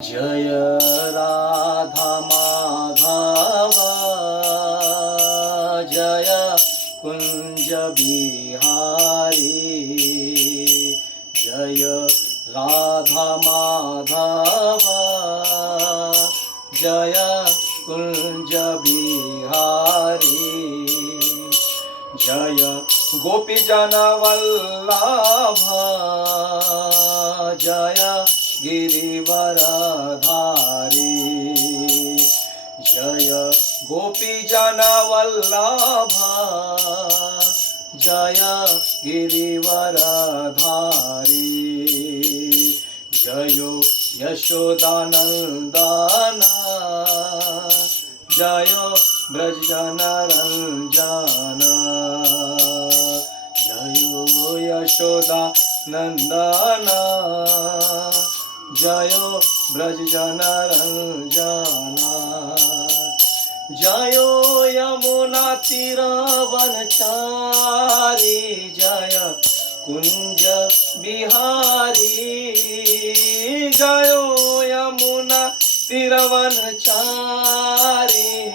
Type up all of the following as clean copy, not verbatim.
जय राधा माधव जय कुंज बिहारी जय राधा माधव जय कुंज बिहारी जय गोपी जन वल्लभ जय गिरिवरधारी जय गोपी जन वल्लभ जय गिरिवरधारी जय यशोदानंदन जय ब्रजजन रंजन जय यशोदानंदन जय ब्रजजन रंजना जय यमुना तीरवनचारी जय कुंज बिहारी जय यमुना तीरवनचारी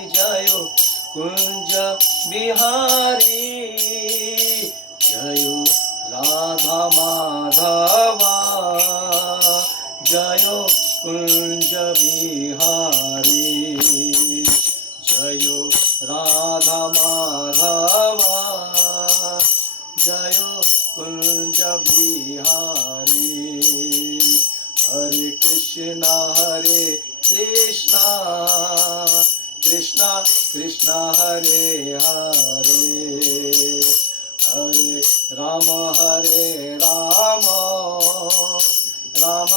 जय कुंज बिहारी जय राधा माधव जय कुंज बिहारी जय राधा माधव जय कुंज बिहारी हरे कृष्णा कृष्णा कृष्णा हरे हरे हरे राम राम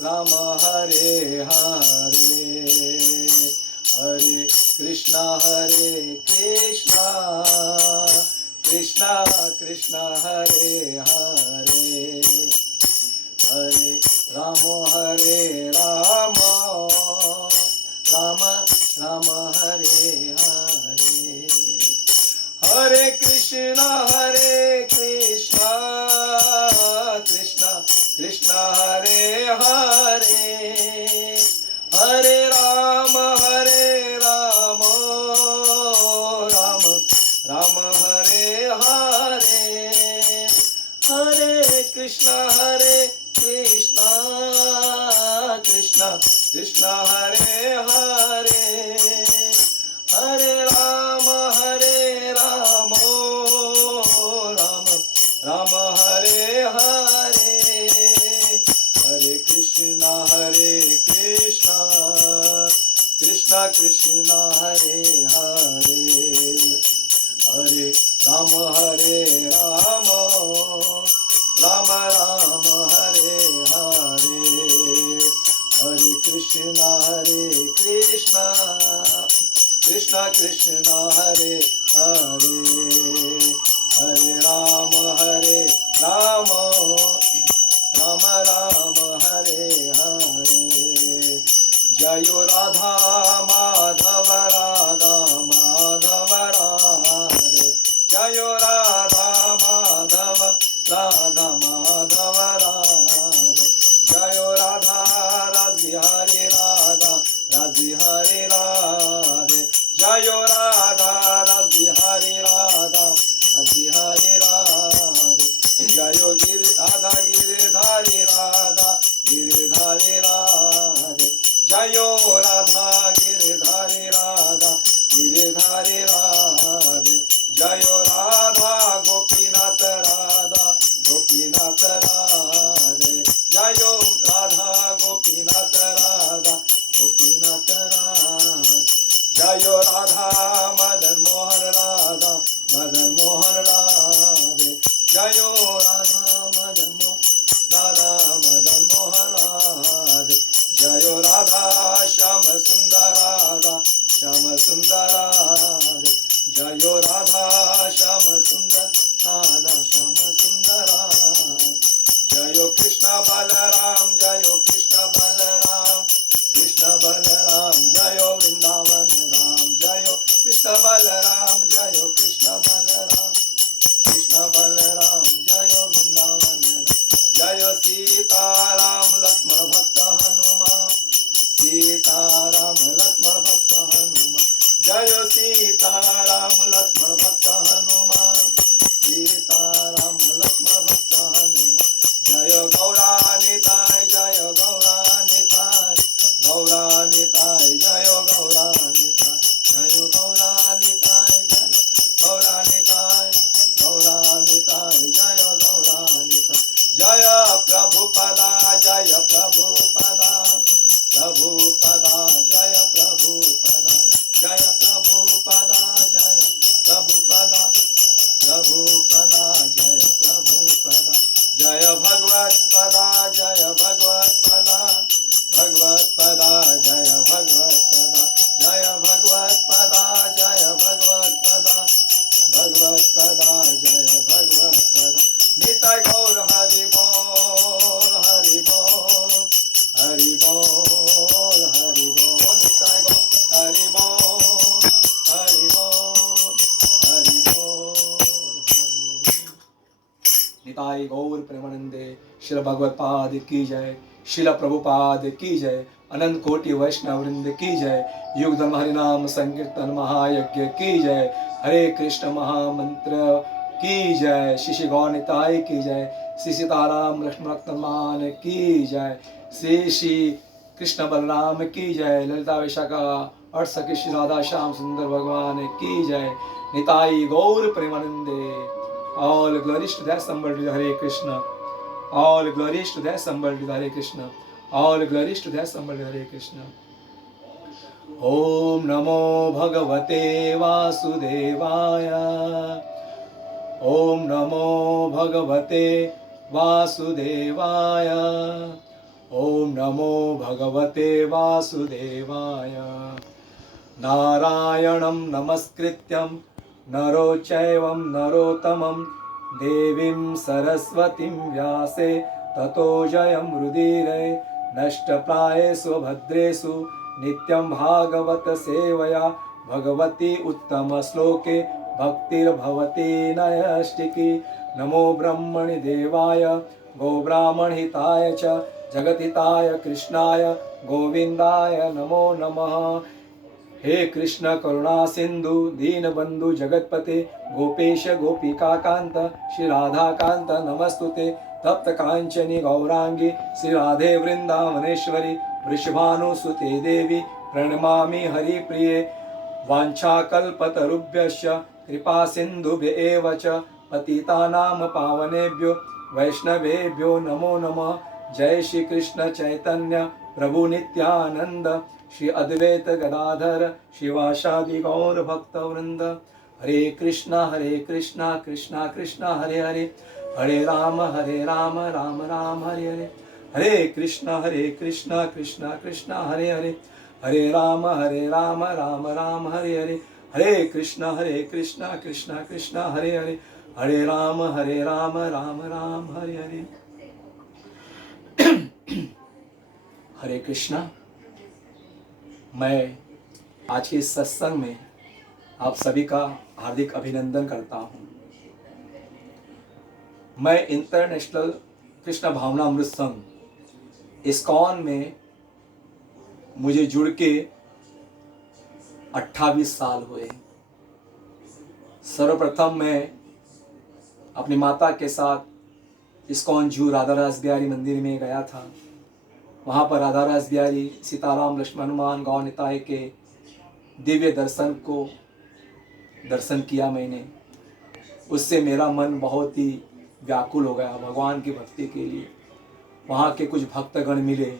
राम हरे हरे हरे कृष्णा कृष्णा कृष्णा हरे हरे हरे राम राम राम हरे हरे हरे कृष्णा कृष्णा कृष्णा हरे हरे हरे राम राम राम हरे हरे हरे कृष्णा कृष्णा हरे हरे हरे राम राम हरे हरे हरे कृष्णा कृष्णा हरे हरे हरे राम राम हरे हरे हरे कृष्णा कृष्णा हरे हरे हरे राम राम हरे हरे जय राधा माधव राधे जय राधा माधव राधे जय राधा राधे राधे जय राधा राधे राधे जय राधा गिरिधारी राधे जय राधा गिरिधारी राधे जय राधा गोपीनाथ राधे जय राधा गोपीनाथ राधे जय राधा मदन मोहन राधे जय राधा मदन मोहन राधे जय राधा श्याम सुंदर राधे जय राधा श्याम सुंदर जय कृष्ण बलराम जय वृंदावन धाम जय कृष्ण बलराम जय वृंदावन जय सीताराम लक्ष्मण भक्त हनुमान सीताराम लक्ष्मण भक्त हनुमान जय सीताराम लक्ष्मण भक्त हनुमान सीताराम लक्ष्मण भक्त हनुमान जय गौरानिताय जय गौरानिताय गौरानिताय जय गौरानिताय जय गौरानिताय जय गौरानिताय गौरानिताय जय गौरानिताय जय प्रभुपदा जय प्रभुपदा प्रभुपदा जय प्रभुपदा जय प्रभुपदा जय प्रभुपदा प्रभुपदा जय प्रभुपदा जय भगवत्पदा जय भगवत्पदा भगवत्पदा जय भगवत्पदा जय भगवत्पदा जय भगवत्पदा भगवत्पदा जय भगवत्पदा निताय गौर हरि बोल हरि बोल हरि बोल हरि बोल निताय गौर हरि बोल हरि बोल हरि बोल हरि बोल निताय गौर प्रेमानंदे श्री भगवत्पाद की जय शिला प्रभुपाद की जय अनंत कोटि वैष्णव वृंद की जय युग धर्म हरिनाम संकीर्तन महायज्ञ की जय हरे कृष्ण महामंत्र की जय श्री गौर निताय की जय श्री सीताराम लक्ष्मण हनुमान की जय श्री कृष्ण बलराम की जय ललिता विशाखा और सखी श्री राधा श्याम सुंदर भगवान की जय निताई गौर प्रेमानंदे all glories to that somebody Hare Krishna all glories to that somebody Hare Krishna all glories to that somebody Hare Krishna ओम नमो भगवते वासुदेवाय ओम नमो भगवते वासुदेवाय ओम नमो भगवते वासुदेवाय नारायणं नमस्कृत्यं नरो चैवं नरोत्तमं देवीं सरस्वतीं व्यासे ततो जयमुदीरये नष्टप्रायेषु भद्रेषु नित्यं भागवत सेवया भगवती उत्तम श्लोके भक्तिर्भवती नैष्टिकी नमो ब्रह्मणि देवाय गोब्राह्मणहिताय च जगद्हिताय कृष्णाय गोविन्दाय नमो नमः हे कृष्ण करुणा सिंधु दीनबंधु जगतपते गोपेश गोपिका कांत श्री राधा कांत नमस्तुते तप्त कांचनी गौरांगी श्री राधे वृंदावनेश्वरी वृषभानुसुते देवी प्रणमामि हरिप्रिये वाञ्छाकल्पतरुभ्यश्च कृपा सिन्धुभ्य एव च पतितानां पावनेभ्यो वैष्णवेभ्यो नमो नमः जय श्री कृष्ण चैतन्य प्रभु नित्यानंद श्री अद्वैत गदाधर शिवासादि गौर भक्त वृंद हरे कृष्णा कृष्णा कृष्णा हरे हरे हरे राम राम राम हरे हरे हरे कृष्णा कृष्णा कृष्णा हरे हरे हरे राम राम राम हरे हरे हरे कृष्णा कृष्णा कृष्णा हरे हरे हरे राम राम हरे हरे हरे कृष्णा। मैं आज के इस सत्संग में आप सभी का हार्दिक अभिनंदन करता हूँ। मैं इंटरनेशनल कृष्ण भावना अमृत संघ इस्कॉन में मुझे जुड़ के 28 साल हुए। सर्वप्रथम मैं अपनी माता के साथ इस्कॉन जू राधा रास बिहारी मंदिर में गया था। वहाँ पर राधा रास बिहारी सीताराम लक्ष्मण हनुमान गौर निताय के दिव्य दर्शन किया मैंने। उससे मेरा मन बहुत ही व्याकुल हो गया भगवान की भक्ति के लिए। वहाँ के कुछ भक्तगण मिले,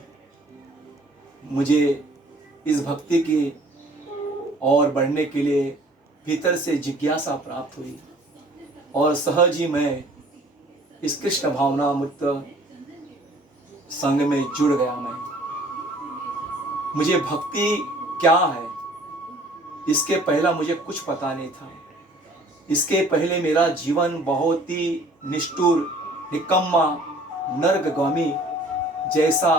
मुझे इस भक्ति की और बढ़ने के लिए भीतर से जिज्ञासा प्राप्त हुई और सहज ही मैं इस कृष्ण भावना अमृत संघ में जुड़ गया। मुझे भक्ति क्या है इसके पहला मुझे कुछ पता नहीं था। इसके पहले मेरा जीवन बहुत ही निष्ठुर, निकम्मा, नर्कगामी जैसा,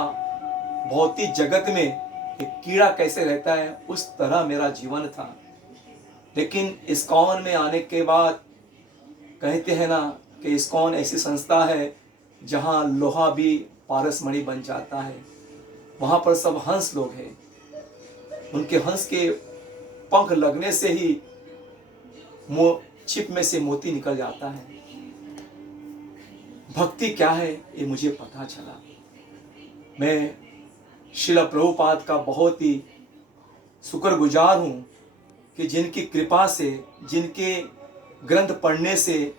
बहुत ही जगत में एक कीड़ा कैसे रहता है उस तरह मेरा जीवन था। लेकिन इस्कॉन में आने के बाद कहते हैं ना कि इस्कॉन ऐसी संस्था है जहाँ लोहा भी पारसमणि बन जाता है। वहां पर सब हंस लोग हैं। उनके हंस के पंख लगने से ही छिप में से मोती निकल जाता है। भक्ति क्या है ये मुझे पता चला। मैं श्रील प्रभुपाद का बहुत ही शुक्रगुजार हूं कि जिनकी कृपा से, जिनके ग्रंथ पढ़ने से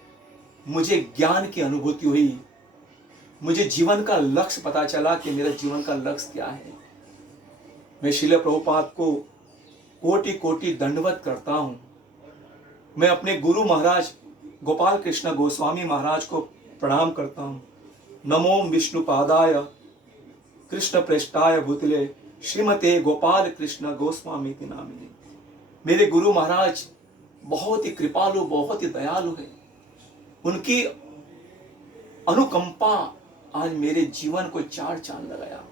मुझे ज्ञान की अनुभूति हुई, मुझे जीवन का लक्ष्य पता चला कि मेरा जीवन का लक्ष्य क्या है। मैं श्रील प्रभुपाद को कोटि कोटि दंडवत करता हूं। मैं अपने गुरु महाराज गोपाल कृष्ण गोस्वामी महाराज को प्रणाम करता हूं। नमो विष्णुपादाय कृष्ण प्रेष्ठाय भूतले श्रीमते गोपाल कृष्ण गोस्वामी की नामिनी। मेरे गुरु महाराज बहुत ही कृपालु, बहुत ही दयालु है। उनकी अनुकंपा आज मेरे जीवन को चार चांद लगाया।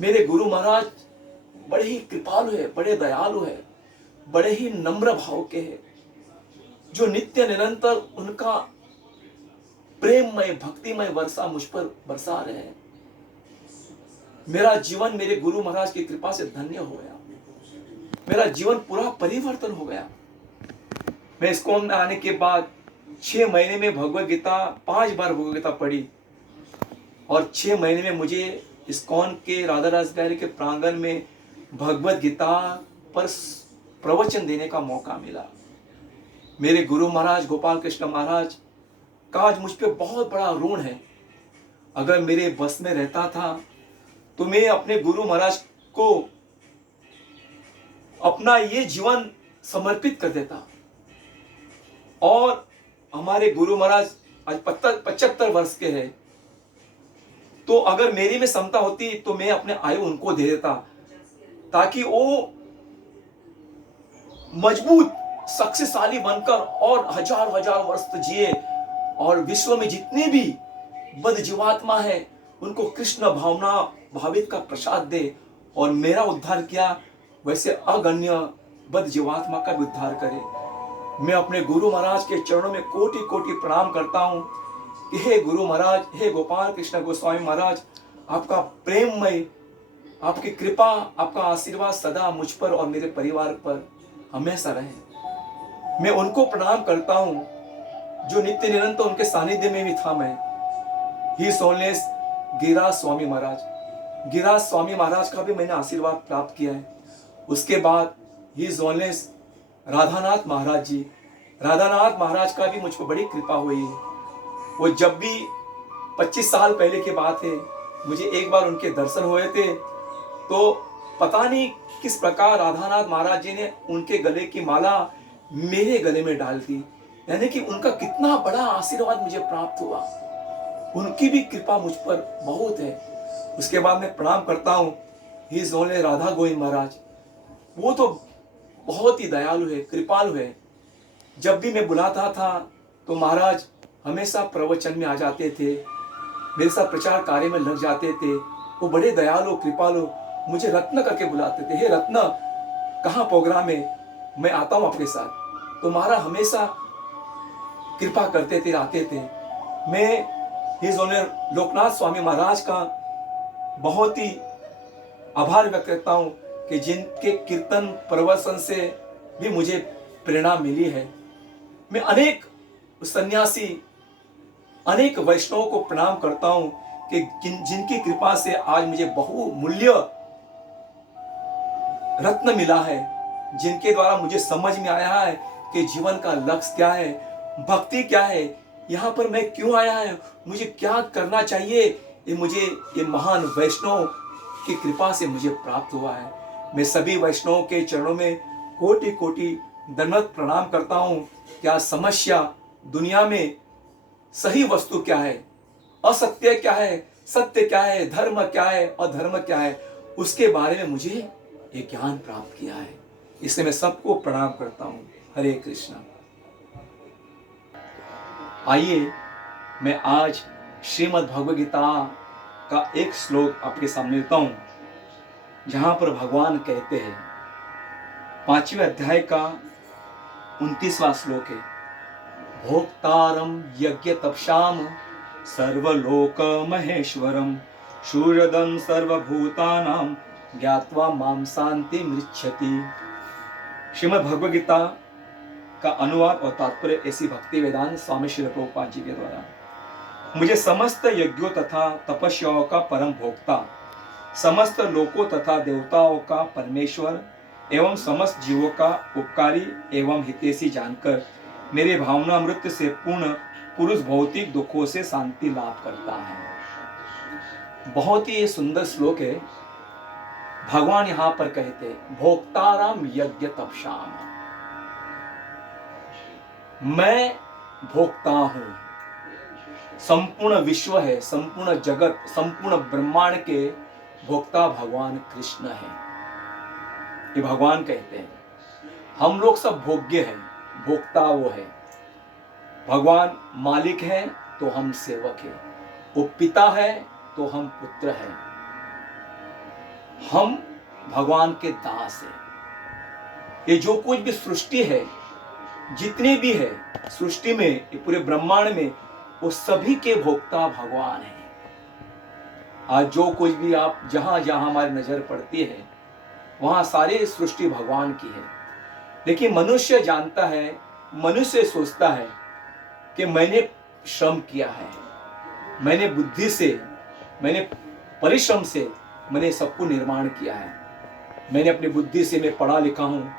मेरे गुरु महाराज बड़े ही कृपालु है, बड़े दयालु है, बड़े ही नम्र भाव के हैं, जो नित्य निरंतर उनका प्रेममय भक्तिमय वर्षा मुझ पर बरसा रहे हैं। मेरा जीवन मेरे गुरु महाराज की कृपा से धन्य हो गया। मेरा जीवन पूरा परिवर्तन हो गया। मैं इस्कॉन में आने के बाद 6 महीने में भगवत गीता 5 बार भगवत गीता पढ़ी और 6 महीने में मुझे इस्कॉन के राधा रास गैलरी के प्रांगण में भगवत गीता पर प्रवचन देने का मौका मिला। मेरे गुरु महाराज गोपाल कृष्ण महाराज का आज मुझ पे बहुत बड़ा ऋण है। अगर मेरे बस में रहता था तो मैं अपने गुरु महाराज को अपना ये जीवन समर्पित कर देता। और हमारे गुरु महाराज आज 75 वर्ष के हैं, तो अगर मेरी में क्षमता होती तो मैं अपने आयु उनको दे देता, ताकि वो मजबूत शक्तिशाली बनकर और हजार हजार वर्ष जिए और विश्व में जितने भी बद्ध जीवात्मा है उनको कृष्ण भावना भावित का प्रसाद दे और मेरा उद्धार किया वैसे अगण्य बद्ध जीवात्मा का भी उद्धार करे। मैं अपने गुरु महाराज के चरणों में कोटि कोटि प्रणाम करता हूँ कि हे गुरु महाराज, हे गोपाल कृष्ण गोस्वामी महाराज, आपका प्रेममय, आपकी कृपा, आपका आशीर्वाद सदा मुझ पर और मेरे परिवार पर हमेशा रहे। मैं उनको प्रणाम करता हूँ जो नित्य निरंतर उनके सानिध्य में भी था। मैं ही सोलनेस गिरिराज स्वामी महाराज, गिरिराज स्वामी महाराज का भी मैंने आशीर्वाद प्राप्त किया है। उसके बाद ही सोलनेस राधानाथ महाराज जी, राधानाथ महाराज का भी मुझ पर बड़ी कृपा हुई है। वो जब भी 25 साल पहले की बात है, मुझे एक बार उनके दर्शन हुए थे, तो पता नहीं किस प्रकार राधानाथ महाराज जी ने उनके गले की माला मेरे गले में डाल दी। यानी कि उनका कितना बड़ा आशीर्वाद मुझे प्राप्त हुआ। उनकी भी कृपा मुझ पर बहुत है। उसके बाद मैं प्रणाम करता हूँ ही जोले राधा गोविंद महाराज। वो तो बहुत ही दयालु है, कृपालु है। जब भी मैं बुलाता था तो महाराज हमेशा प्रवचन में आ जाते थे, मेरे साथ प्रचार कार्य में लग जाते थे। वो बड़े दयालु कृपालु, मुझे रत्न करके बुलाते थे, हे रत्न कहाँ प्रोग्राम है, मैं आता हूँ आपके साथ। तो महाराज हमेशा कृपा करते थे, आते थे। मैं हिज ऑनर लोकनाथ स्वामी महाराज का बहुत ही आभार व्यक्त करता हूँ कि जिनके कीर्तन प्रवचन से भी मुझे प्रेरणा मिली है। मैं अनेक सन्यासी, अनेक वैष्णवों को प्रणाम करता हूँ कि जिनकी कृपा से आज मुझे बहुमूल्य रत्न मिला है, जिनके द्वारा मुझे समझ में आया है कि जीवन का लक्ष्य क्या है, भक्ति क्या है, यहाँ पर मैं क्यों आया है, मुझे क्या करना चाहिए। ये महान वैष्णव की कृपा से मुझे प्राप्त हुआ है। मैं सभी वैष्णवों के चरणों में कोटि कोटि दंडवत प्रणाम करता हूँ। क्या समस्या दुनिया में, सही वस्तु क्या है, असत्य क्या है, सत्य क्या है, धर्म क्या है, अधर्म क्या है, उसके बारे में मुझे ये ज्ञान प्राप्त किया है। इसलिए मैं सबको प्रणाम करता हूँ। हरे कृष्णा। आइए मैं आज श्रीमद् भगवद गीता का एक श्लोक आपके सामने लेता हूँ, जहां पर भगवान कहते हैं, 5वें अध्याय का 29वां श्लोक है, भोक्तारम यज्ञ तपसाम सर्वलोक महेश्वरम शूरदं सर्वभूतानां ज्ञात्वा मां शांति मृच्छति। श्रीमद् भगवद गीता का अनुवाद और तात्पर्य ऐसी भक्ति वेदांत स्वामी श्रील प्रभुपाद जी के द्वारा। मुझे समस्त यज्ञों तथा तपस्याओं का परम भोक्ता, समस्त लोकों तथा देवताओं का परमेश्वर एवं समस्त जीवों का उपकारी एवं हितैषी जानकर मेरे भावनामृत से पूर्ण पुरुष भौतिक दुखों से शांति लाभ करता है। बहुत ही सुंदर श्लोक है। भगवान यहां पर कहते भोक्ताराम यज्ञ तपसाम, मैं भोक्ता हूं। संपूर्ण विश्व है, संपूर्ण जगत, संपूर्ण ब्रह्मांड के भोक्ता भगवान कृष्ण है। ये भगवान कहते हैं। हम लोग सब भोग्य हैं, भोक्ता वो है। भगवान मालिक है तो हम सेवक हैं, वो पिता है तो हम पुत्र हैं, हम भगवान के दास हैं। ये जो कुछ भी सृष्टि है, जितने भी है सृष्टि में, ये पूरे ब्रह्मांड में, वो सभी के भोक्ता भगवान है। आज जो कुछ भी आप जहां जहां हमारी नजर पड़ती है वहां सारी सृष्टि भगवान की है। लेकिन मनुष्य जानता है, मनुष्य सोचता है कि मैंने श्रम किया है, मैंने बुद्धि से, मैंने परिश्रम से मैंने सबको निर्माण किया है। मैंने अपनी बुद्धि से, मैं पढ़ा लिखा हूँ,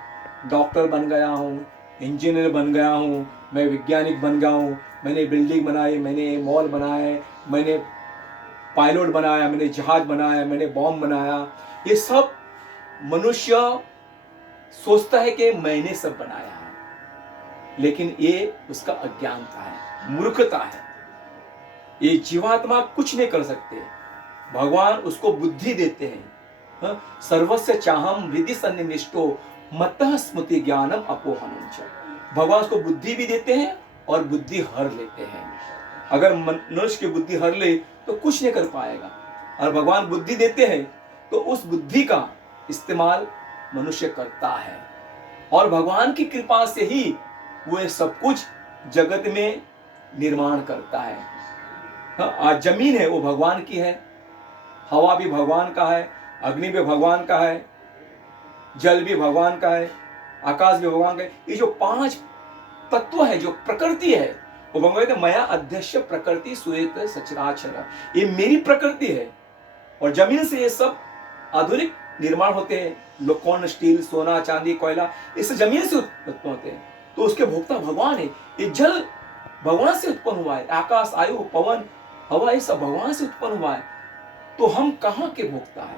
डॉक्टर बन गया हूँ, इंजीनियर बन गया हूँ, मैं वैज्ञानिक बन गया हूँ, मैंने बिल्डिंग बनाई, मैंने मॉल बनाए, मैंने पायलट बनाया, मैंने जहाज बनाया, मैंने बॉम्ब बनाया। ये सब मनुष्य सोचता है कि मैंने सब बनाया है, लेकिन ये उसका अज्ञानता है, मूर्खता है। ये जीवात्मा कुछ नहीं कर सकते, भगवान उसको बुद्धि देते हैं। सर्वस्य चाहम हृदि सन्निविष्टो मत्तः स्मृति ज्ञानम अपोहनम च। भगवान उसको बुद्धि भी देते हैं और बुद्धि हर लेते हैं। अगर मनुष्य की बुद्धि हर ले तो कुछ नहीं कर पाएगा, और भगवान बुद्धि देते हैं तो उस बुद्धि का इस्तेमाल मनुष्य करता है, और भगवान की कृपा से ही वो सब कुछ जगत में निर्माण करता है। आज जमीन है वो भगवान की है, हवा भी भगवान का है, अग्नि भी भगवान का है, जल भी भगवान का है, आकाश भी भगवान का है। ये जो 5 तत्व है, जो प्रकृति है, वो भगवान कहते मया अध्यक्ष प्रकृति सुरेत सचराचर, ये मेरी प्रकृति है। और जमीन से ये सब आधुनिक निर्माण होते हैं, लोखंड, स्टील, सोना, चांदी, कोयला, इस जमीन से उत्पन्न होते हैं। तो उसके भोक्ता भगवान है। ये जल भगवान से उत्पन्न हुआ है, आकाश, वायु, पवन, हवा, ये सब भगवान से उत्पन्न हुआ है। तो हम कहाँ के भोक्ता है?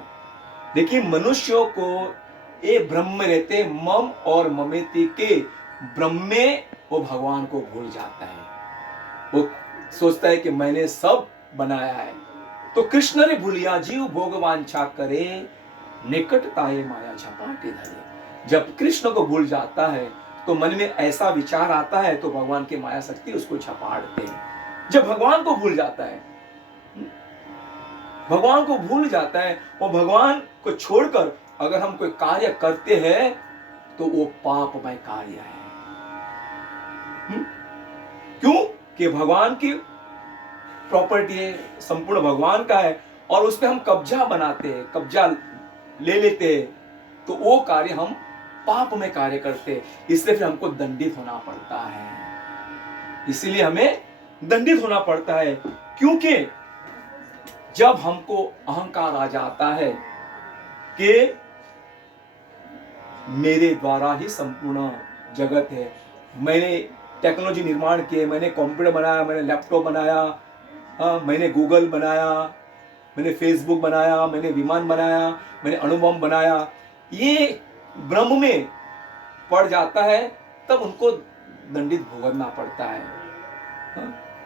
देखिए, मनुष्यों को ये भ्रम में रहते, मम और ममेती के भ्रम में वो भगवान को भूल जाता है। वो सोचता है कि मैंने सब बनाया है। तो कृष्ण ने भूलिया जीव भोग वांछा करे, निकटताए माया झपाटे धरे। जब कृष्ण को भूल जाता है तो मन में ऐसा विचार आता है, तो भगवान की माया शक्ति उसको झपाटते हैं। जब भगवान को भूल जाता है, भगवान को भूल जाता है, वो भगवान को छोड़कर अगर हम कोई कार्य करते हैं तो वो पापमय कार्य है। क्यों? कि भगवान की प्रॉपर्टी है, संपूर्ण भगवान का है, और उस पर हम कब्जा बनाते हैं, कब्जा ले लेते हैं, तो वो कार्य हम पाप में कार्य करते हैं। इसलिए फिर हमको दंडित होना पड़ता है। इसीलिए हमें दंडित होना पड़ता है, क्योंकि जब हमको अहंकार आ जाता है कि मेरे द्वारा ही संपूर्ण जगत है, मैंने टेक्नोलॉजी निर्माण किए, मैंने कंप्यूटर बनाया, मैंने लैपटॉप बनाया, मैंने गूगल बनाया, मैंने फेसबुक बनाया, मैंने विमान बनाया, मैंने अणुबम बनाया, ये ब्रह्म में पड़ जाता है, तब उनको दंडित भुगतना पड़ता है।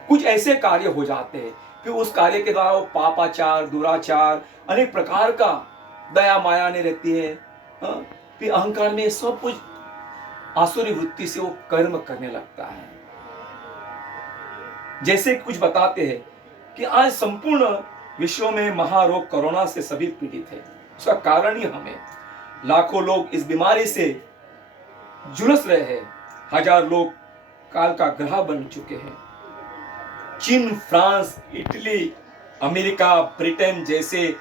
कुछ ऐसे कार्य हो जाते हैं, फिर उस कार्य के द्वारा वो पापाचार, दुराचार, अनेक प्रकार का दया माया नहीं रहती है। फिर अहंकार में सब कुछ आसुरी वृत्ति से वो कर्म करने लगता है। जैसे कुछ बताते हैं कि आज संपूर्ण विश्व में महारोग कोरोना से सभी पीड़ित है। उसका कारण ही हमें, लाखों लोग इस बीमारी से झुलस रहे हैं, 1000 लोग काल का ग्रह बन चुके हैं। चीन, फ्रांस, इटली, अमेरिका, ब्रिटेन जैसे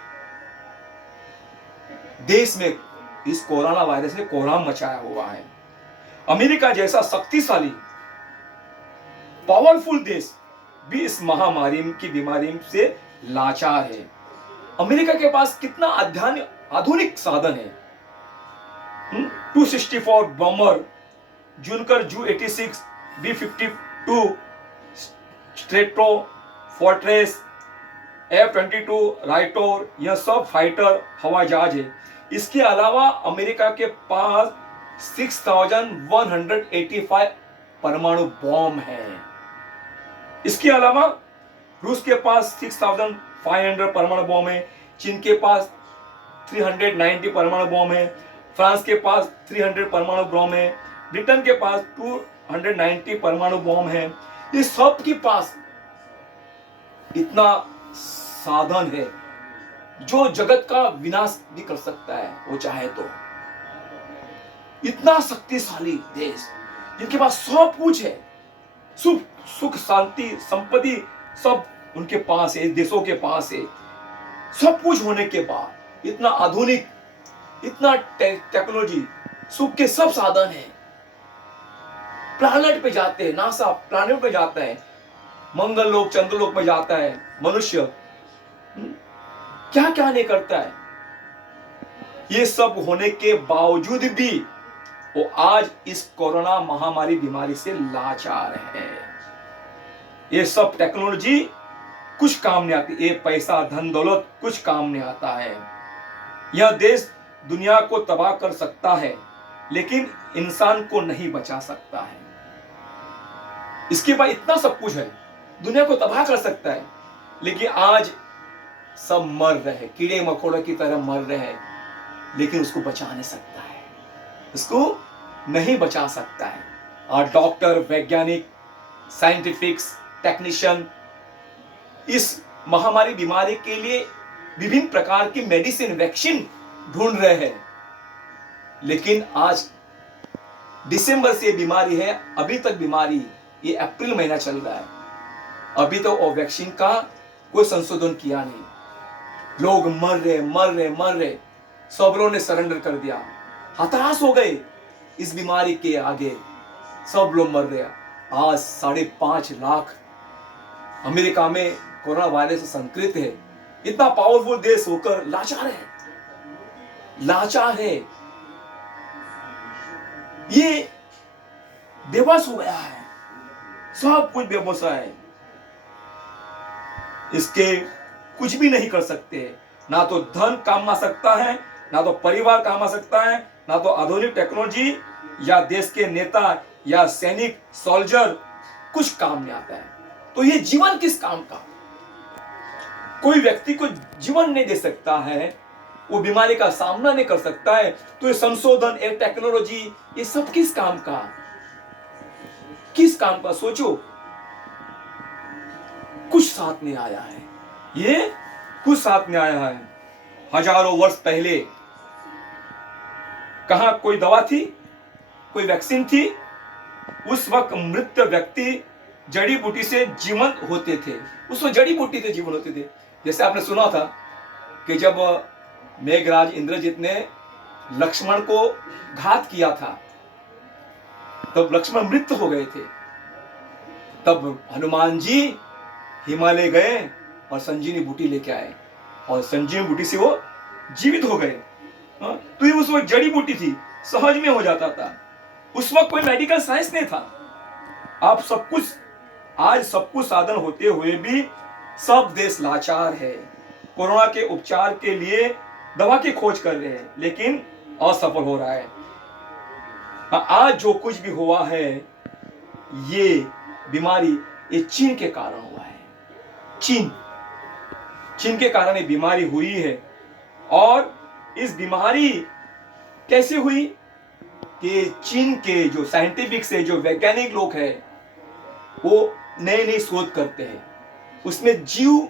देश में इस कोरोना वायरस ने कोहराम मचाया हुआ है। अमेरिका जैसा शक्तिशाली पावरफुल देश भी इस महामारी की बीमारी से लाचार है। अमेरिका के पास कितना आधुनिक साधन है। 264 bomber, जुनकर Ju-86, B-52 strato, fortress, F-22 राइटोर, यह सब फाइटर हवाई जहाज है। इसके अलावा अमेरिका के पास 6185 परमाणु बॉम्ब है। इसके अलावा रूस के पास 6500 परमाणु बॉम्ब है। चीन के पास 390 परमाणु बॉम्ब है। फ्रांस के पास 300 परमाणु बॉम्ब है। ब्रिटेन के पास 290 परमाणु बॉम्ब है। इस सब के पास इतना साधन है जो जगत का विनाश भी कर सकता है वो चाहे तो। इतना शक्तिशाली देश जिनके पास सब कुछ है, सुख शांति संपत्ति सब उनके पास है, देशों के पास है। सब कुछ होने के बाद इतना आधुनिक, इतना टेक्नोलॉजी, सुख के सब साधन है। प्लैनेट पे जाते हैं, नासा प्लैनेट पे जाता है, मंगल लोक चंद्रलोक पे जाता है मनुष्य। क्या क्या नहीं करता है। ये सब होने के बावजूद भी वो आज इस कोरोना महामारी बीमारी से लाचार है। ये सब टेक्नोलॉजी कुछ काम नहीं आती, ये पैसा धन दौलत कुछ काम नहीं आता है। यह देश दुनिया को तबाह कर सकता है लेकिन इंसान को नहीं बचा सकता है। इसके पास इतना सब कुछ है, दुनिया को तबाह कर सकता है लेकिन आज सब मर रहे, कीड़े मकोड़े की तरह मर रहे, लेकिन उसको बचा नहीं सकता है, उसको नहीं बचा सकता है। और डॉक्टर, वैज्ञानिक, साइंटिफिक्स, टेक्नीशियन इस महामारी बीमारी के लिए विभिन्न प्रकार की मेडिसिन, वैक्सीन ढूंढ रहे हैं। लेकिन आज दिसंबर से बीमारी है, अभी तक बीमारी, ये अप्रैल महीना चल रहा है, अभी तो वो वैक्सीन का कोई संशोधन किया नहीं। लोग मर रहे, सब लोगों ने सरेंडर कर दिया, हताश हो गए इस बीमारी के आगे, सब लोग मर रहे। आज 5.5 लाख अमेरिका में कोरोना वायरस से संक्रमित है। इतना पावरफुल देश होकर लाचार है। ये बेबस हो गया है, सब कुछ बेबस है। इसके कुछ भी नहीं कर सकते, ना तो धन काम आ सकता है, ना तो परिवार काम आ सकता है, ना तो आधुनिक टेक्नोलॉजी या देश के नेता या सैनिक, सोल्जर कुछ काम नहीं आता है। तो ये जीवन किस काम का? कोई व्यक्ति को जीवन नहीं दे सकता है, वो बीमारी का सामना नहीं कर सकता है, तो ये संशोधन, ये टेक्नोलॉजी, ये सब किस काम का? सोचो। कुछ साथ में आया है, ये कुछ साथ में आया है। हजारों वर्ष पहले कहां कोई दवा थी, कोई वैक्सीन थी? उस वक्त मृत व्यक्ति जड़ी बूटी से जीवंत होते थे, उस वक्त जड़ी बूटी से जीवन होते थे। जैसे आपने सुना था कि जब मेघराज इंद्रजित ने लक्ष्मण को घात किया था तब लक्ष्मण मृत हो गए थे। तब हनुमान जी हिमालय गए और संजीवनी बूटी लेके आए और संजीवनी बूटी से वो जीवित हो गए। तो ये उस वक्त जड़ी बूटी थी, सहज में हो जाता था। उस वक्त कोई मेडिकल साइंस नहीं था। आप सब कुछ, आज सब कुछ साधन होते हुए भी सब देश लाचार है। कोरोना के उपचार के लिए दवा की खोज कर रहे हैं लेकिन असफल हो रहा है। आज जो कुछ भी हुआ है, ये बीमारी, ये चीन के कारण हुआ है। चीन के कारण ये बीमारी हुई है। और इस बीमारी कैसे हुई कि चीन के जो साइंटिफिक से, जो वैज्ञानिक लोग हैं, वो नई शोध करते हैं। उसमें जीव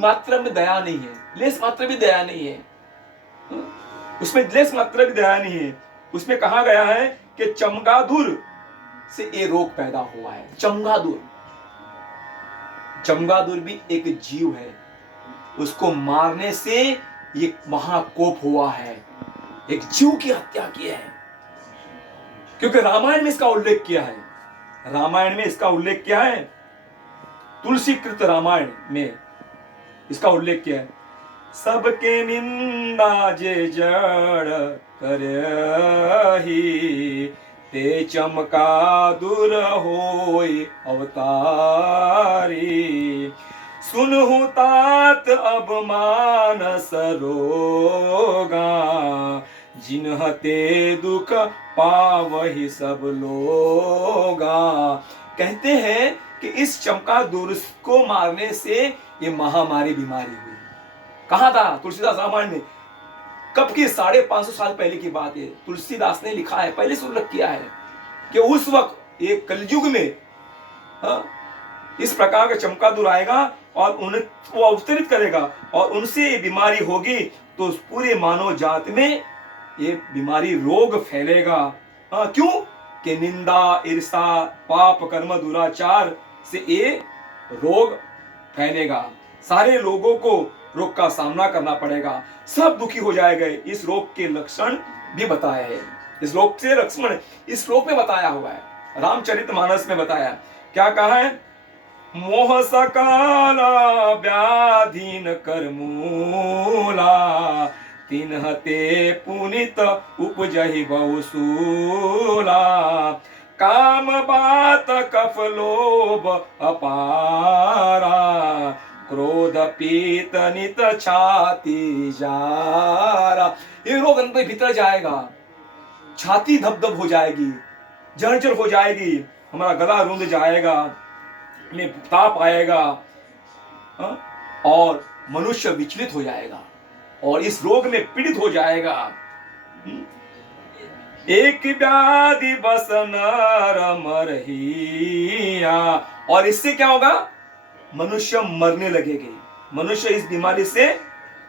मात्रा में दया नहीं है, लेस मात्रा भी दया नहीं है, उसमें लेस मात्रा भी दया नहीं है। उसमें कहा गया है कि चमगादुर से ये रोग पैदा हुआ है। चमगादुर भी एक जीव है, उसको मारने से एक महाकोप हुआ है, एक जीव की हत्या की है। क्योंकि रामायण में इसका उल्लेख किया है, रामायण में इसका उल्लेख किया है, तुलसी कृत रामायण में इसका उल्लेख किया है। सबके निंदा जे जड़ करही, ते चमका दूर होई अवतारी। सुनहु तात अब मानस रोगा, जिन्हते दुख पावहि सब लोगा। कहते हैं कि इस चमकादूर को मारने से ये महामारी बीमारी हुई। कहा था? तुलसीदास रामायण में। कब की? 550 साल पहले की बात है। तुलसीदास ने लिखा है, पहले से उल्लेख किया है कि उस वक्त एक कलयुग में इस प्रकार का चमकादूर आएगा और वो अवतरित करेगा और उनसे ये बीमारी होगी तो उस पूरे मानव जात में ये बीमारी रोग फैलेगा। क्यों? कि निंदा, ईर्षा, पाप, कर्म, दुराचार से ये रोग फैलेगा। सारे लोगों को रोग का सामना करना पड़ेगा, सब दुखी हो जाएंगे। इस रोग के लक्षण भी बताए हैं, इस रोग से लक्षण इस श्लोक में बताया हुआ है, रामचरितमानस में बताया। क्या कहा है? मोह सकाला व्याधीन कर मूला, तिन्हते पुनित उपजहि बहुसूला। काम बात कफ लोभ अपारा, क्रोध पीत नित छाती जारा। ये रोग अंदर भीतर जाएगा, छाती धप-धप हो जाएगी, जर्जर हो जाएगी, हमारा गला रुंध जाएगा, में ताप आएगा और मनुष्य विचलित हो जाएगा और इस रोग में पीड़ित हो जाएगा। एक व्याधि बस नर मरहिया, और इससे क्या होगा? मनुष्य मरने लगेंगे, मनुष्य इस बीमारी से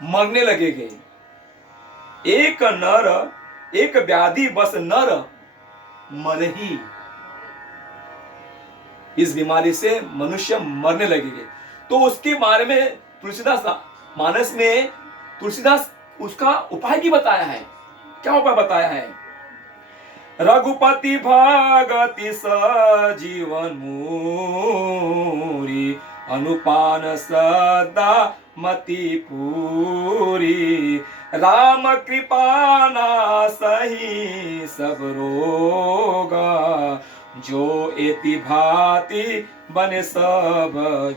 मरने लगेंगे। एक व्याधि बस नर मरही, इस बीमारी से मनुष्य मरने लगेंगे। तो उसके बारे में तुलसीदास मानस में तुलसीदास उसका उपाय भी बताया है। क्या उपाय बताया है? रघुपति भागति सजीवन मूरी, अनुपान सदा मति पूरी। राम कृपा नासहि सब रोगा, जो एति भांति बने सब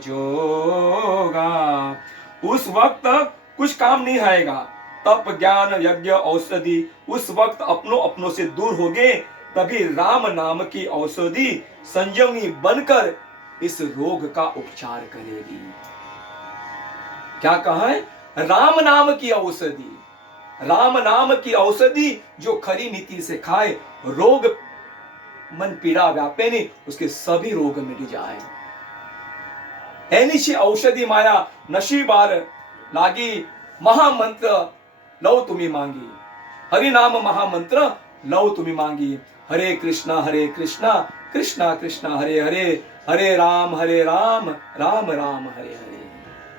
जोगा। उस वक्त कुछ काम नहीं आएगा, तप, ज्ञान, यज्ञ, औषधि उस वक्त अपनों से दूर हो गए, तभी राम नाम की औषधि संजीवनी बनकर इस रोग का उपचार करेगी। क्या कहा है? राम नाम की औषधि, राम नाम की औषधि जो खरी नीति से खाए, रोग मन पीड़ा व्यापे नहीं, उसके सभी रोग मिट जाए। ऐनिशी औषधि माया नशी बार लागी, महामंत्र लो तुम्ही मांगी। हरि नाम महामंत्र लो तुम्ही मांगी। हरे कृष्णा कृष्णा कृष्णा हरे हरे, हरे राम राम राम हरे हरे।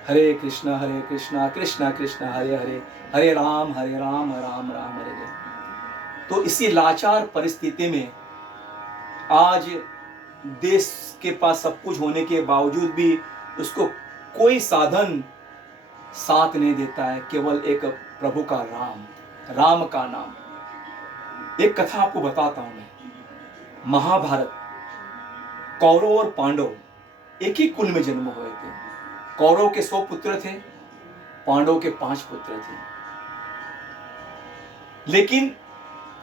हरे कृष्णा कृष्णा कृष्णा हरे हरे, हरे राम राम राम हरे हरे। तो इसी लाचार परिस्थिति में आज देश के पास सब कुछ होने के बावजूद भी उसको कोई साधन साथ नहीं देता है, केवल एक प्रभु का राम का नाम। एक कथा आपको बताता हूं मैं। महाभारत, कौरव और पांडव एक ही कुल में जन्म हुए थे। कौरव के 100 पुत्र थे, पांडव के 5 पुत्र थे। लेकिन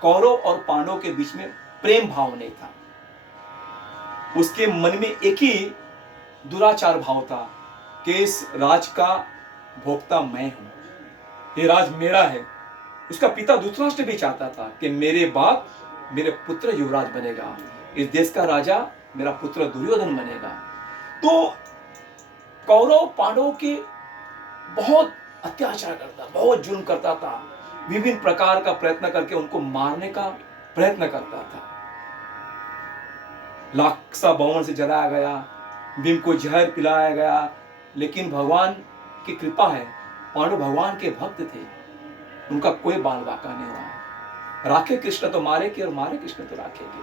कौरव और पांडव के बीच में प्रेम भाव नहीं था। उसके मन में एक ही दुराचार भाव था कि इस राज का भोक्ता मैं हूं, ये राज मेरा है। उसका पिता धृतराष्ट्र भी चाहता था कि मेरे पुत्र युवराज बनेगा, इस देश का राजा मेरा पुत्र दुर्योधन बनेगा। तो कौरव पांडवों के बहुत अत्याचार करता, बहुत जुल्म करता था, विभिन्न प्रकार का प्रयत्न करके उनको मारने का प्रयत्न करता था। लाक्षा बावन से जलाया गया, भीम को जहर पिलाया गया, लेकिन भगवान की कृपा है, पांडु भगवान के भक्त थे, उनका कोई बाल बांका नहीं हुआ। राखे कृष्ण तो मारे के और मारे कृष्ण तो राखे के।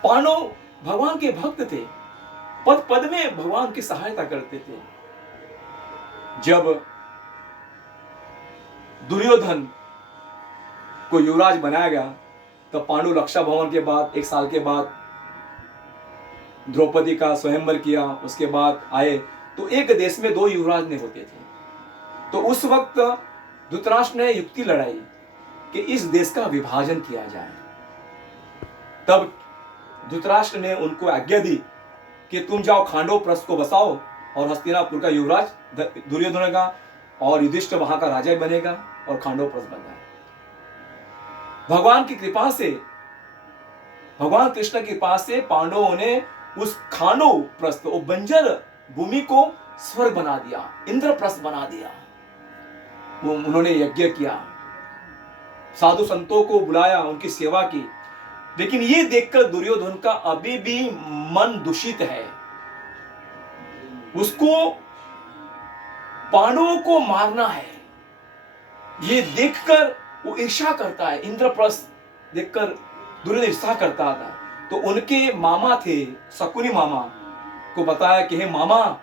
पांडव भगवान के भक्त थे, पद पद में भगवान की सहायता करते थे। जब दुर्योधन को युवराज बनाया गया तो पांडु रक्षा भवन के बाद 1 साल के बाद द्रौपदी का स्वयंवर किया। उसके बाद आए तो एक देश में 2 युवराज ने होते थे। तो उस वक्त धृतराष्ट्र ने युक्ति लड़ाई कि इस देश का विभाजन किया जाए। तब धृतराष्ट्र ने उनको आज्ञा दी कि तुम जाओ खांडव प्रस्थ को बसाओ और हस्तिनापुर का युवराज दुर्योधन का और युधिष्ठिर वहां का राजा बनेगा और खांडव प्रस्थ बन जाए। भगवान की कृपा से, भगवान कृष्ण की कृपा से पांडवों ने उस खांडव प्रस्थ, वो बंजर भूमि को स्वर्ग बना दिया, इंद्रप्रस्थ बना दिया। उन्होंने यज्ञ किया, साधु संतों को बुलाया, उनकी सेवा की। लेकिन ये देखकर दुर्योधन का अभी भी मन दूषित है। उसको पांडवों को मारना है, ये देखकर वो ईर्ष्या करता है। इंद्रप्रस्थ देखकर दुर्योधन ईर्ष्या करता था। तो उनके मामा थे, शकुनी मामा को बताया कि हे मामा,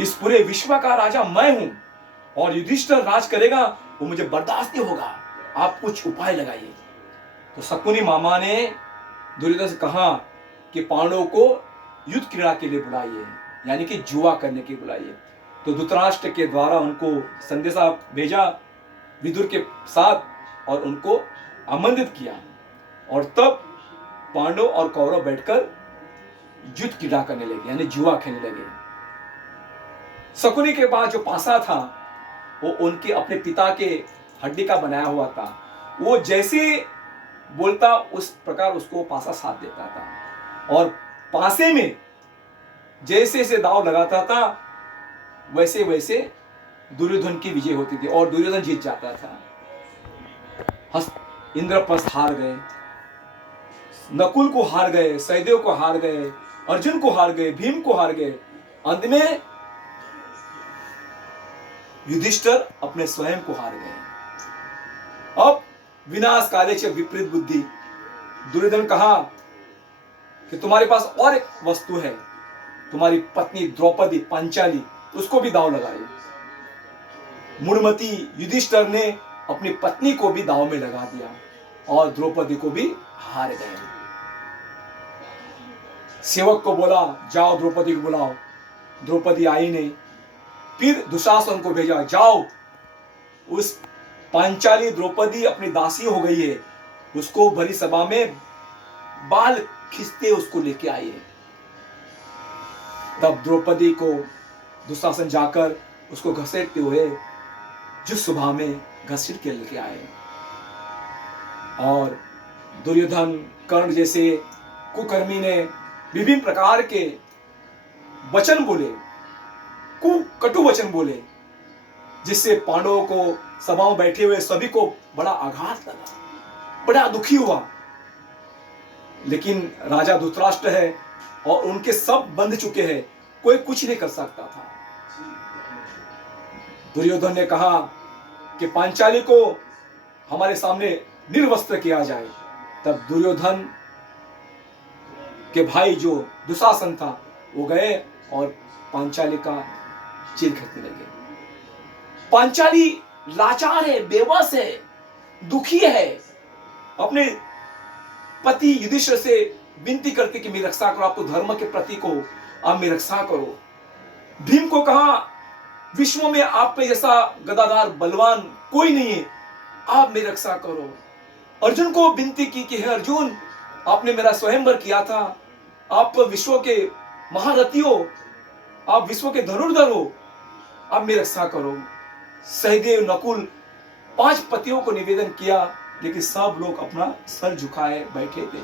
इस पूरे विश्व का राजा मैं हूं और युधिष्ठिर राज करेगा, वो मुझे बर्दाश्त नहीं होगा, आप कुछ उपाय लगाइए। तो शकुनी मामा ने दुर्योधन से कहा कि पांडवों को युद्ध क्रीड़ा के लिए बुलाइए, यानी कि जुआ करने के लिए बुलाइए। तो धृतराष्ट्र के द्वारा उनको संदेशा भेजा विदुर के साथ और उनको आमंत्रित किया। और तब पांडव और कौरव बैठकर युद्ध क्रीड़ा करने लगे, यानी जुआ खेलने लगे। शकुनी के पास जो पासा था वो उनके अपने पिता के हड्डी का बनाया हुआ था। वो जैसे बोलता उस प्रकार उसको पासा साथ देता था और पासे में जैसे जैसे दाव लगाता था वैसे वैसे दुर्योधन की विजय होती थी और दुर्योधन जीत जाता था। इंद्रप्रस्थ हार गए, नकुल को हार गए, सहदेव को हार गए, अर्जुन को हार गए, भीम को हार गए। अंत में युधिष्ठिर अपने स्वयं को हार गए। अब विनाश काले च विपरीत बुद्धि, दुर्योधन कहा कि तुम्हारे पास और एक वस्तु है, तुम्हारी पत्नी द्रौपदी पांचाली, उसको भी दांव लगाए। मूढ़मती युधिष्ठिर ने अपनी पत्नी को भी दांव में लगा दिया और द्रौपदी को भी हार गए। सेवक को बोला जाओ द्रौपदी को बुलाओ, द्रौपदी आई नहीं। फिर दुशासन को भेजा, जाओ उस पांचाली द्रौपदी अपनी दासी हो गई है, उसको भरी सभा में बाल खींचते उसको लेके आइए। तब द्रौपदी को दुशासन जाकर उसको घसीटते हुए जिस सभा में घसीट के लेके आए। और दुर्योधन, कर्ण जैसे कुकर्मी ने विभिन्न प्रकार के वचन बोले, कटु वचन बोले, जिससे पांडवों को, सभा में बैठे हुए सभी को बड़ा आघात लगा, बड़ा दुखी हुआ। लेकिन राजा धृतराष्ट्र है और उनके सब बंध चुके हैं, कोई कुछ नहीं कर सकता था। दुर्योधन ने कहा कि पांचाली को हमारे सामने निर्वस्त्र किया जाए। तब दुर्योधन के भाई जो दुशासन था वो गए और पांचाली का चिर खींचने लगे। पांचाली लाचार है, बेबस है, दुखी है, अपने पति युधिष्ठिर से विनती करती कि मेरी रक्षा करो, आपको धर्म के प्रति को आप मेरी रक्षा करो। भीम को कहा विश्व में आप पे जैसा गदाधार बलवान कोई नहीं है, आप मेरी रक्षा करो। अर्जुन को विनती की कि हे अर्जुन, आपने मेरा स्वयंवर किया था, आप विश्व के महारथी हो, आप विश्व के धनुर्धर हो, आप मेरी रक्षा करो। सहदेव, नकुल, 5 पतियों को निवेदन किया, लेकिन सब लोग अपना सर झुकाए बैठे थे।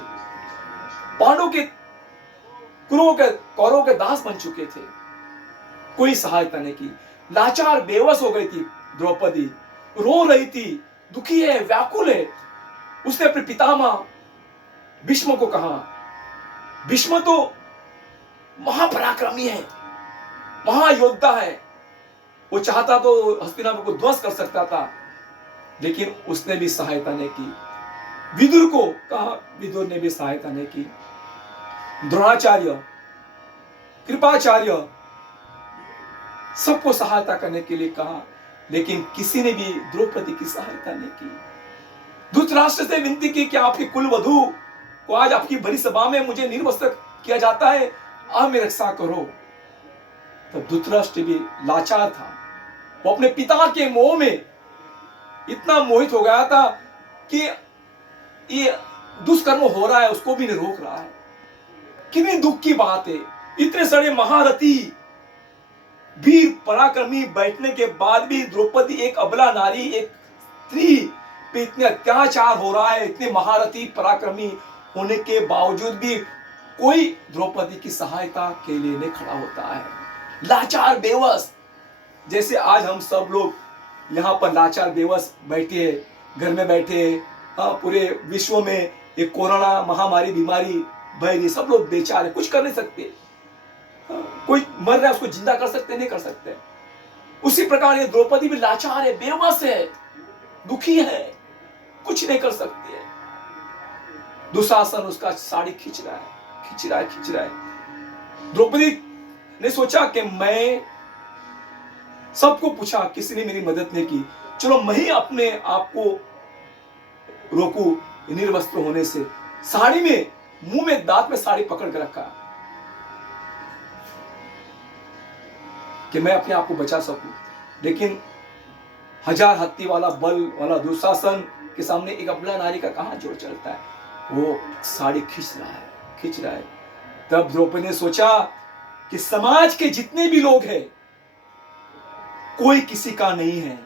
पांडवों के, कौरवों के दास बन चुके थे, कोई सहायता नहीं की। लाचार बेवस हो गई थी द्रौपदी, रो रही थी, दुखी है, व्याकुल है। उसने अपने पितामह भीष्म को कहा, भीष्म तो महापराक्रमी है, महायोद्धा है, वो चाहता तो हस्तिनापुर को ध्वस्त कर सकता था, लेकिन उसने भी सहायता नहीं की। विदुर को कहा, विदुर ने भी सहायता नहीं की। द्रोणाचार्य, कृपाचार्य, सबको सहायता करने के लिए कहा, लेकिन किसी ने भी द्रौपदी की सहायता नहीं की। धृतराष्ट्र से विनती की कि आपकी कुल वधू को आज आपकी बड़ी सभा में मुझे निर्वस्त्र किया जाता है, आप मेरी रक्षा करो। तब धृतराष्ट्र भी लाचार था, वो अपने पिता के मोह में इतना मोहित हो गया था कि ये दुष्कर्म हो रहा है उसको भी नहीं रोक रहा है। कितनी दुख की बात है, इतने सारे महारथी वीर पराक्रमी बैठने के बाद भी द्रौपदी एक अबला नारी, एक स्त्री पे इतने अत्याचार हो रहा है, इतने महारथी पराक्रमी होने के बावजूद भी कोई द्रौपदी की सहायता के लिए नहीं खड़ा होता है। लाचार बेवस, जैसे आज हम सब लोग यहाँ पर लाचार बेवस बैठे हैं, घर में बैठे हैं। पूरे विश्व में एक कोरोना महामारी बीमारी भय रही, सब लोग बेचारे, कुछ कर नहीं सकते। कोई मर रहा है उसको जिंदा कर सकते नहीं कर सकते। उसी प्रकार ये द्रौपदी भी लाचार है, बेबस है, दुखी है, कुछ नहीं कर सकती है। दुशासन उसका साड़ी खींच रहा है, खींच रहा है, खींच रहा है। द्रौपदी ने सोचा कि मैं सबको पूछा, किसी ने मेरी मदद नहीं की, चलो मैं ही अपने आप को रोकू निर्वस्त्र होने से। साड़ी में, मुंह में, दांत में साड़ी पकड़ कर रखा कि मैं अपने आप को बचा सकूं। लेकिन हजार हत्ती वाला बल वाला दुशासन के सामने एक अबला नारी का कहां जोर चलता है। वो साड़ी खींच रहा है, खींच रहा है। तब द्रौपदी ने सोचा कि समाज के जितने भी लोग हैं, कोई किसी का नहीं है,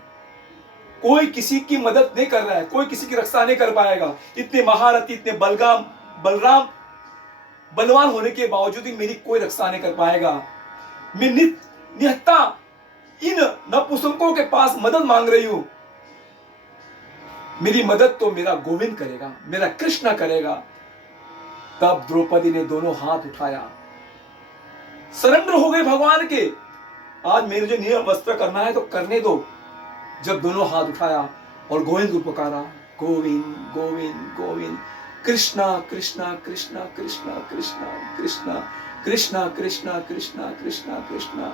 कोई किसी की मदद नहीं कर रहा है, कोई किसी की रक्षा नहीं कर पाएगा। इतने महारथी, इतने बलराम बलवान होने के बावजूद भी मेरी कोई रक्षा नहीं कर पाएगा। मैं निहत्ता इन नपुंसकों के पास मदद मांग रही हूं। मेरी मदद तो मेरा गोविंद करेगा, मेरा कृष्ण करेगा। तब द्रौपदी ने दोनों हाथ उठाया, सरेंडर हो गए भगवान के। आज मेरे जो निर्वस्त्र करना है तो करने दो। जब दोनों हाथ उठाया और गोविंद को पुकारा, गोविंद गोविंद गोविंद, कृष्णा कृष्णा कृष्णा कृष्णा कृष्णा कृष्णा कृष्णा कृष्णा कृष्णा कृष्णा कृष्णा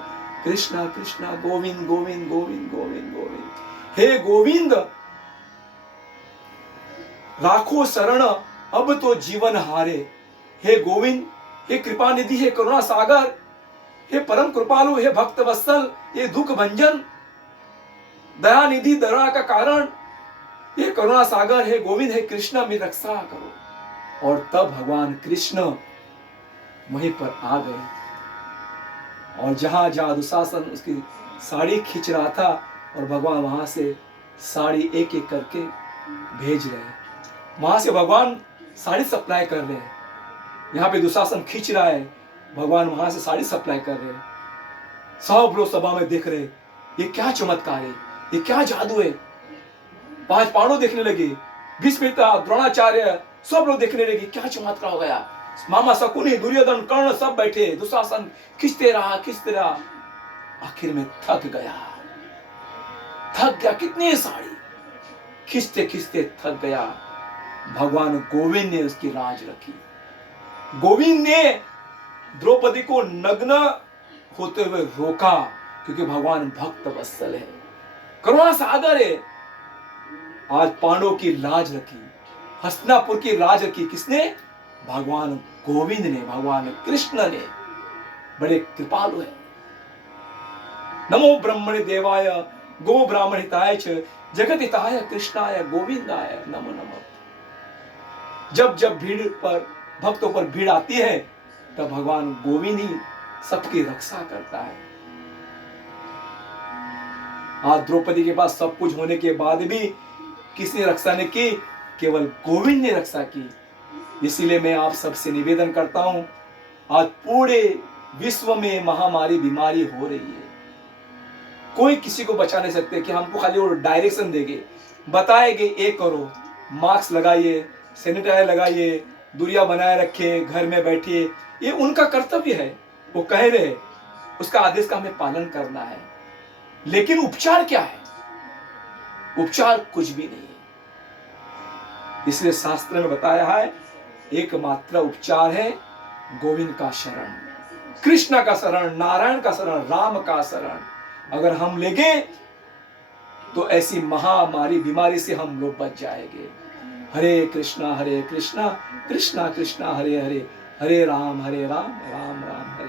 कृष्णा कृष्णा, गोविंद गोविंद गोविंद गोविंद गोविंद, हे गोविंद राखो शरण अब तो जीवन हारे। हे गोविंद, हे कृपा निधि, हे करुणा सागर, हे परम कृपालु, हे भक्त वत्सल, हे दुख भंजन, दया निधि, दया का कारण, हे करुणा सागर, हे गोविंद, हे कृष्ण, मेरी रक्षा करो। और तब भगवान कृष्ण वहीं पर आ गए और जहां जहां दुशासन उसकी साड़ी खींच रहा था और भगवान वहां से साड़ी एक एक करके भेज रहे हैं। वहां से भगवान साड़ी सप्लाई कर रहे हैं। यहाँ पे दुशासन खींच रहा है, भगवान वहां से साड़ी सप्लाई कर रहे हैं। सब लोग सभा में देख रहे, ये क्या चमत्कार है, ये क्या जादू है। 5 पांडव देखने लगे, भीष्म, द्रोणाचार्य, सब लोग देखने लगे, क्या चमत्कार हो गया। मामा शकुनी, दुर्योधन, कर्ण सब बैठे, दुशासन खींचते रहा। आखिर में थक गया। कितनी साड़ी खींचते खींचते थक गया। भगवान गोविंद ने उसकी लाज रखी। गोविंद ने द्रौपदी को नग्न होते हुए रोका, क्योंकि भगवान भक्त वत्सल है, करुणा सागर है। आज पांडवों की लाज रखी, हस्तिनापुर की लाज रखी किसने? भगवान गोविंद ने, भगवान कृष्ण ने। बड़े कृपालु है। नमो ब्रह्मणे देवाय गो ब्राह्मण हिताय च जगत हिताय कृष्णाय गोविंदाय नमो नमः। जब जब भीड़ पर, भक्तों पर भीड़ आती है, तब भगवान गोविंद ही सबकी रक्षा करता है। आज द्रौपदी के पास सब कुछ होने के बाद भी किसने रक्षा नहीं की? केवल गोविंद ने रक्षा की। इसीलिए मैं आप सबसे निवेदन करता हूं, आज पूरे विश्व में महामारी बीमारी हो रही है, कोई किसी को बचा नहीं सकते कि हमको खाली वो डायरेक्शन देंगे, बताएंगे ये करो, मास्क लगाइए, सैनिटाइजर लगाइए, दूरियां बनाए रखिए, घर में बैठिए, ये उनका कर्तव्य है। वो कह रहे, उसका आदेश का हमें पालन करना है। लेकिन उपचार क्या है? उपचार कुछ भी नहीं है। इसलिए शास्त्र में बताया है एकमात्र उपचार है गोविंद का शरण, कृष्ण का शरण, नारायण का शरण, राम का शरण। अगर हम लेंगे तो ऐसी महामारी बीमारी से हम लोग बच जाएंगे। हरे कृष्णा कृष्णा कृष्णा हरे हरे, हरे राम राम राम